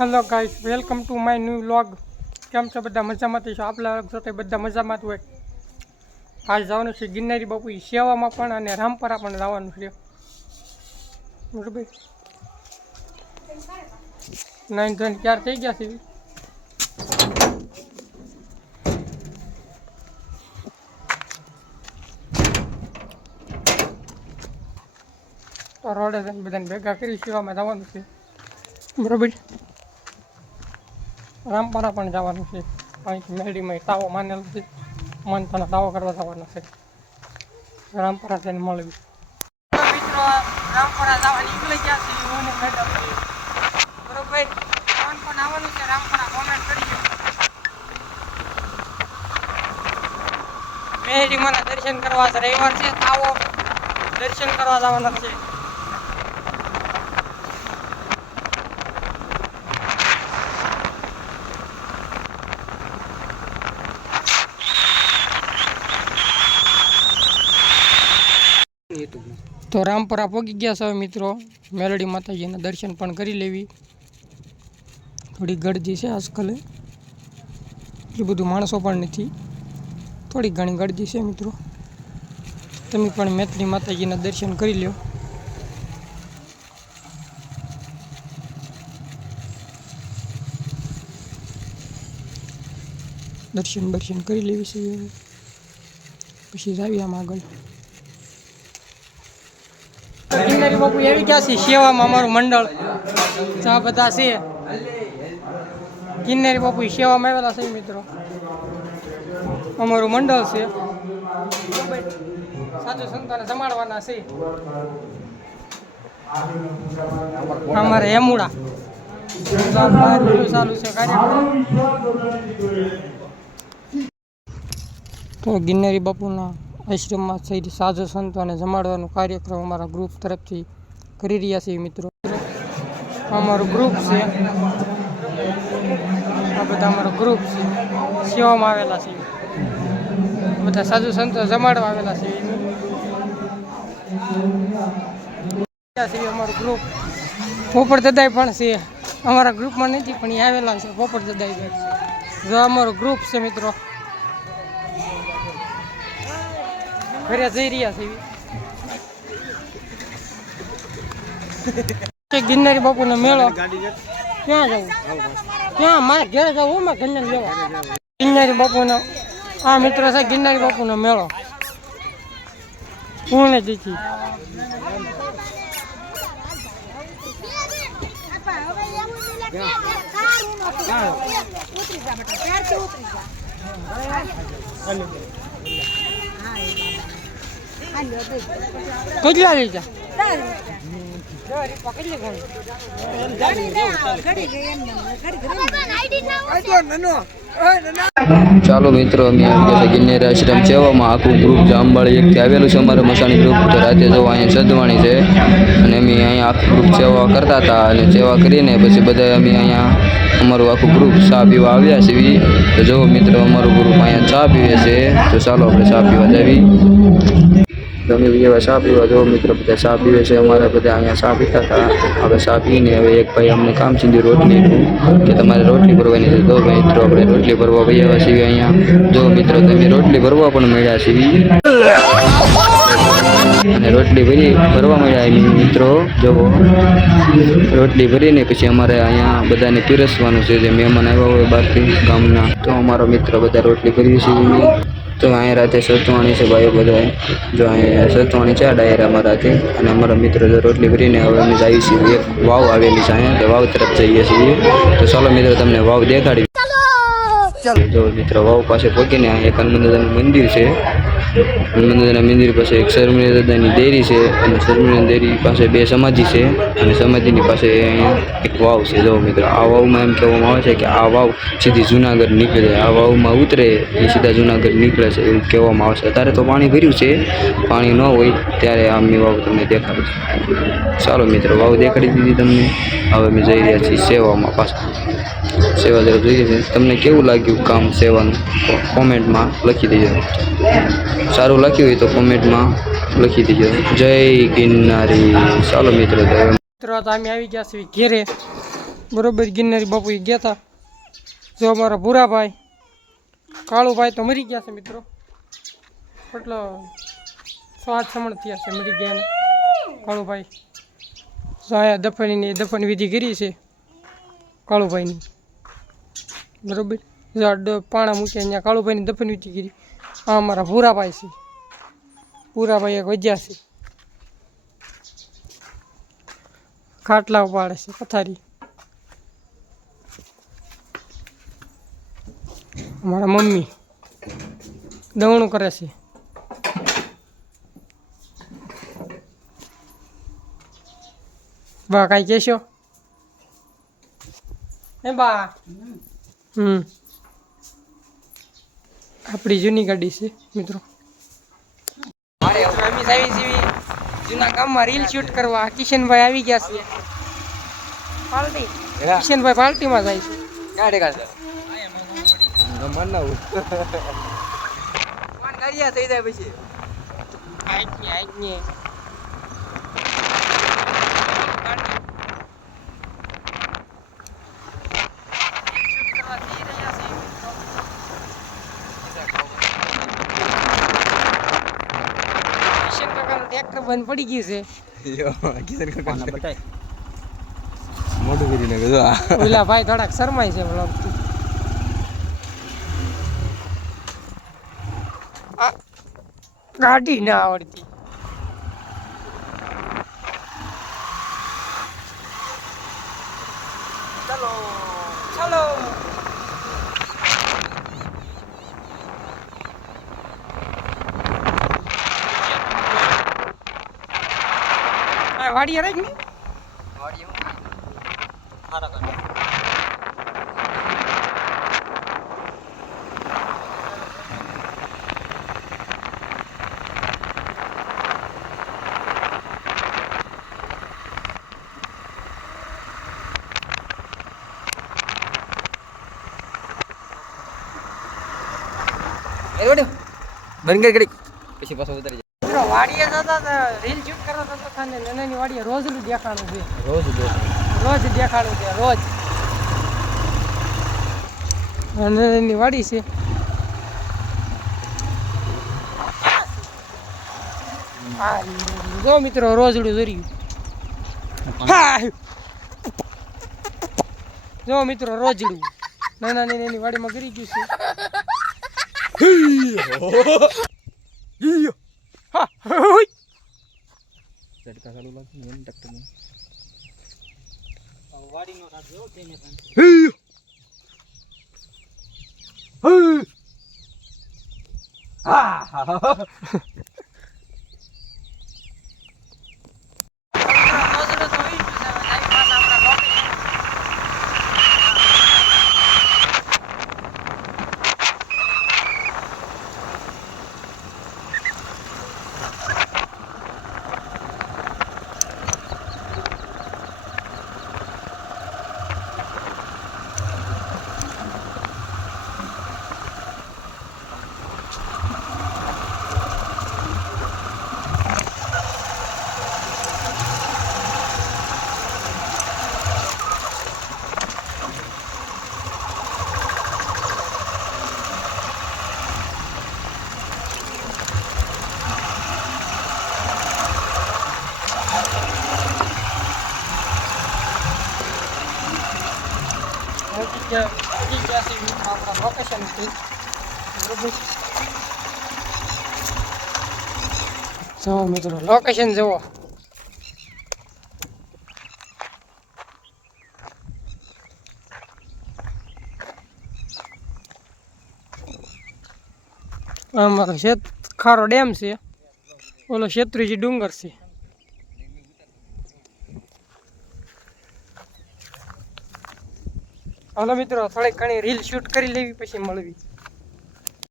Hello guys, welcome to my new vlog. केम छो बधा मजामांथी छो? आपला जोते बधा मजामां ज होय। आज जवानुं छे गिरनारी बापू सेवामां पण अने रामपरा पण जवानुं छे। बरोबर 9 धन 4 થઈ ગયા છે। तो रोडे जन बधाने भेगा करी सेवामां जवानुं छे। बरोबर रामपरा पण जवानुं छे। અહીંથી મેરડીમાં તાવો માનેલો છે, માનતાનો તાવો કરવા જવાનો છે। રામપરા જઈને મળવી। મિત્રો રામપરા જવા નીકળી ગયા છે અને મેડમ બરોબર કોણ કોણ આવવાનું છે રામપરા કોમેન્ટ કરજો। મેરડીમાંના દર્શન કરવા છે, રવિવાર છે, તાવો દર્શન કરવા જવાના છે। तो रामपरा पगी गया छे मित्रों। मेलडी माताजी दर्शन पण करी लेवी। थोड़ी गर्दी है आजकल, एटलुं बधुं माणसो पण नथी, थोड़ी घणी गर्दी है मित्रों। तमे पण मेलडी माताजी दर्शन करी लो। दर्शन करी लेवी छे, पछी जावी आम आगळ। गिरनारी बापू एवी क्या सी सेवा में अमरु मंडल चा बधा छे। गिरनारी बापू सेवा में आवेला छे मित्रों। अमरु मंडल छे, साधु संतोने जमाडवाना छे। अमारे हेमुड़ा चालू छे कार्यक्रम। तो गिरनारी बापूना आश्रम में थई साधु संतोने जमाडवानो कार्यक्रम अमारा ग्रुप तरफथी करी रह्या छे मित्रों। अमारो ग्रुप छे, आ बधा अमारो ग्रुप छे, सेवामां आवेला छे, बधा साधु संतो जमाडवा आवेला छे। अमारो ग्रुप पोपट दादाई पण छे, अमारा ग्रुप में नहीं पण ए आवेला छे पोपट दादाई। जो अमारो ग्रुप छे मित्रों, घरे जई रह्या छे। गिरनारी बापू नो मेळो क्या जाऊँ, क्या मारे घरे जाऊँ, मैं घर ने लेवा। गिरनारी बापू नो आ मित्र से गिरनारी बापू नो मेळो पुणे दीची। કેટલા લીધા? ચાલો મિત્રો, અમે આવી गिरनारी आश्रम सेवामां आखું ग्रुप जामबाड़ी एक आवेલું છે અમારે मसाणी ग्रुप। तो राते जो अहीं सदवाणी છે અને અમે અહીં આખું ગ્રુપ સેવા કરતા હતા અને સેવા કરીને પછી બધા અમે અહીંયા અમારું આખું ગ્રુપ ચા પીવા આવ્યા છીએ। તો જો મિત્રો અમારું ગ્રુપ અહીંયા ચા પીવે છે, તો ચાલો આપણે ચા પીવા જાવી। તમે એવા ચા પીવા જો મિત્રો, બધા ચા પીવે છે। અમારા બધા અહીંયા ચા પીતા હતા, હવે ચા પીને હવે એક ભાઈ અમને કામ સીધી રોટલી કે તમારે રોટલી ભરવાની છે। તો મિત્રો આપણે રોટલી ભરવા ગયા છીએ અહીંયા। જો મિત્રો તમે રોટલી ભરવા પણ મળ્યા છીએ અને રોટલી ભરવા મળ્યા મિત્રો। જો રોટલી ભરીને પછી અમારે અહીંયા બધાને પીરસવાનું છે, જે મહેમાન આવ્યા હોય બહારથી ગામના। તો અમારો મિત્ર બધા રોટલી ભરીએ છીએ। तो अँ राते सतवाणी से भाई बधाए जो अँ सतवाणी है डायरामा राते। अमरा मित्र जो रोटली भरीने हवे अमे जाईए छीए एक वाव आवेली छे, अँ वाव तरफ जाइए छीए। तो चलो मित्र तमने वाव देखाड़ी। जो मित्र वाव पासे पहुंचीने एक हनुमान दादा मंदिर है। हनुमान दादा मंदिर पास एक शर्मिला दादा डेरी है, शर्मिला डेरी पास बे समाधि है और समाधि पास एक वाव है। जो मित्र आ वाव में एम कहवामां आवे छे कि आ वाव सीधी जूनागढ़ निकले, आ वाव में उतरे ए सीधा जूनागढ़ निकले छे एवुं कहेवामां आवे छे। अत्यारे तो पाणी भर्युं छे, पाणी न होय त्यारे आमनी वाव तमने देखाडुं। चालो मित्र वाव देखाड़ी दीधी तमने। हवे अमे जई रह्या छीए सेवामां पाछा। सेवा तरफ जईए छीए। तमने केवुं लाग्युं काम सेवानुं कॉमेंट में लखी देजो। सारूं लख्युं होय तो कॉमेंट में लखी देजो। जय गिरनारी। चालो मित्रों तो अमे આવી ગયા છીએ ઘેરે બરોબર ગિરનારી બાપુ ગયા હતા. જો અમારા ભૂરાભાઈ કાળુભાઈ તો મરી ગયા છે મિત્રો, એટલે 7 સમણ થયા છે મરી ગયા ને કાળુભાઈ. જો અહીંયા દફન વિધિ કરી છે કાળુભાઈની. બરોબર પાણા મૂક્યા અહીંયા કાળુભાઈની દફન વિધિ કરી. આ અમારા ભૂરાભાઈ છે, ભૂરાભાઈ એક વજ્યા છે, ખાટલા ઉપાડે છે પથારી. અમારા મમ્મી દવણું કરે છે. બા કાંઈ કહેશો? હે બા? આપણી જૂની ગાડી છે મિત્રો. અમે આવી છીએ જૂના ગામમાં રીલ શૂટ કરવા. કિશનભાઈ આવી ગયા છે પાર્ટી. કિશનભાઈ પાર્ટીમાં જાય છે. ક્યાં દેખાશે મનાવું કોણ ગાડિયા થઈ જાય પછી આજની ટ્રેક્ટર બંધ પડી ગયું છે. મોટું કરી નાખ્યું. ઓલા ભાઈ થોડાક શરમાય છે વ્લોગથી. ગાડી ના આવડતી. ચલો ચલો વાડીએ રાખ ને બંધ કરી ઘડીક પછી પાછો ઉતરી જાય. મિત્રો વાડીએ જતા રીલ શૂટ કરવા જતા ને નાની વાડીએ રોજનું દેખાડું છે. રોજ દેખાડું છે રોજ. નાની વાડી છે. જો મિત્રો રોજડું જોર્યું. જો મિત્રો રોજડું નાની વાડીમાં કરી ગયું છે. ઝટકા ચાલુ લાગશે ને ટ્રેક્ટર વાડીનો રાખજો તેને પણ. લોકેશન જો મિત્રો લોકેશન જુઓ. અમારો ખારો ડેમ છે, ઓલો શેત્રુજી ડુંગર છે. હાલો મિત્રો થોડીક ઘણી રીલ શૂટ કરી લેવી પછી મળવી.